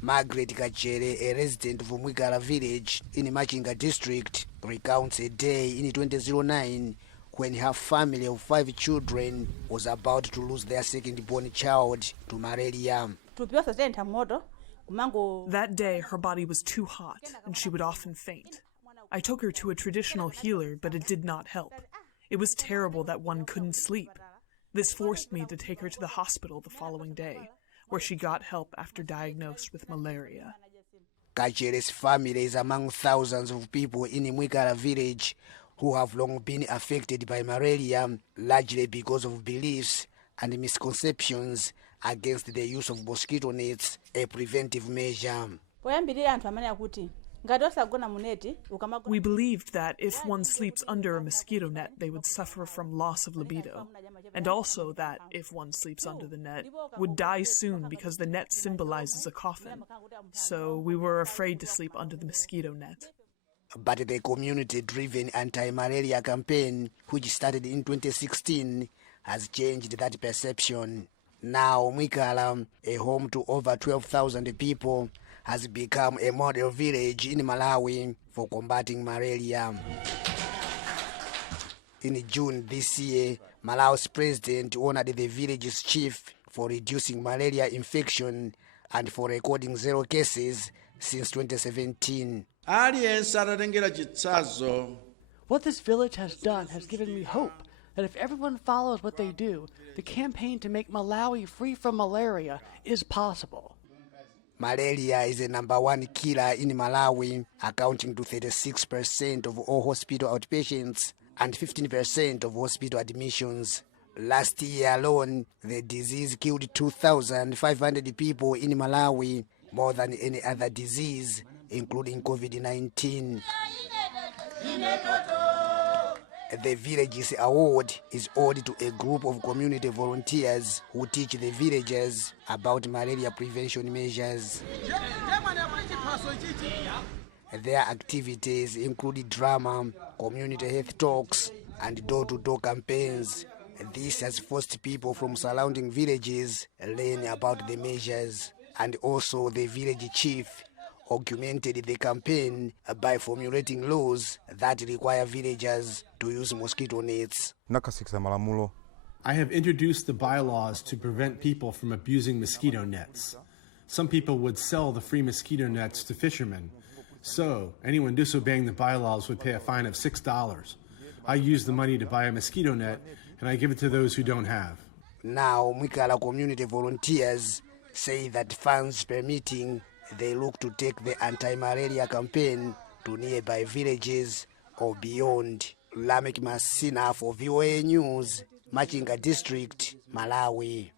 Margaret Kachere, a resident of Mwikala village in Machinga district, recounts a day in 2009 when her family of 5 children was about to lose their second-born child to malaria. That day, her body was too hot, and she would often faint. I took her to a traditional healer, but it did not help. It was terrible that one couldn't sleep. This forced me to take her to the hospital the following day, where she got help after diagnosed with malaria. Kachere's family is among thousands of people in Mwikala village who have long been affected by malaria, largely because of beliefs and misconceptions against the use of mosquito nets, a preventive measure. We believed that if one sleeps under a mosquito net, they would suffer from loss of libido, and also that if one sleeps under the net, would die soon because the net symbolizes a coffin. So we were afraid to sleep under the mosquito net. But the community-driven anti-malaria campaign, which started in 2016, has changed that perception. Now, Mwikala, a home to over 12,000 people, has become a model village in Malawi for combating malaria. In June this year, Malawi's president honored the village's chief for reducing malaria infection and for recording 0 cases since 2017. What this village has done has given me hope that if everyone follows what they do, the campaign to make Malawi free from malaria is possible. Malaria is the #1 killer in Malawi, accounting to 36% of all hospital outpatients and 15% of hospital admissions. Last year alone, the disease killed 2,500 people in Malawi, more than any other disease, including COVID-19. The village's award is owed to a group of community volunteers who teach the villagers about malaria prevention measures. Their activities include drama, community health talks, and door-to-door campaigns. This has forced people from surrounding villages learn about the measures, and also the village chief augmented the campaign by formulating laws that require villagers to use mosquito nets. I have introduced the bylaws to prevent people from abusing mosquito nets. Some people would sell the free mosquito nets to fishermen. So, anyone disobeying the bylaws would pay a fine of $6. I use the money to buy a mosquito net, and I give it to those who don't have. Now, Mwikala community volunteers say that funds permitting, they look to take the anti-malaria campaign to nearby villages or beyond. Lamek Masina for VOA News, Machinga District, Malawi.